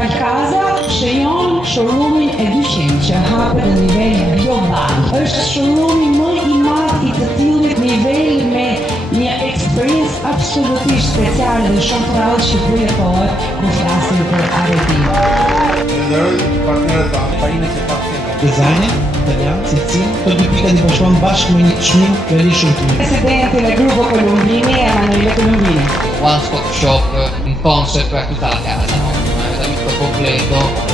tal casa Cheion showroomin e dyqin që hapet në nivel global. Është showroomi më i madh i të tillë nivel me një eksperiencë absolutisht speciale dhe shumë të rrallë që përjetohet kur flasim për R&D. Falenderoj partnerët tanë. Parimet që ka thënë. Dizajnin, italian, cilësinë, këto dy pika i bashkuan bashkë me një çmim realisht shumë të mirë. Presidente del gruppo Colombini è Emanuele Colombini. One stop shop, un concept per tutta la casa, no? Veramente completo.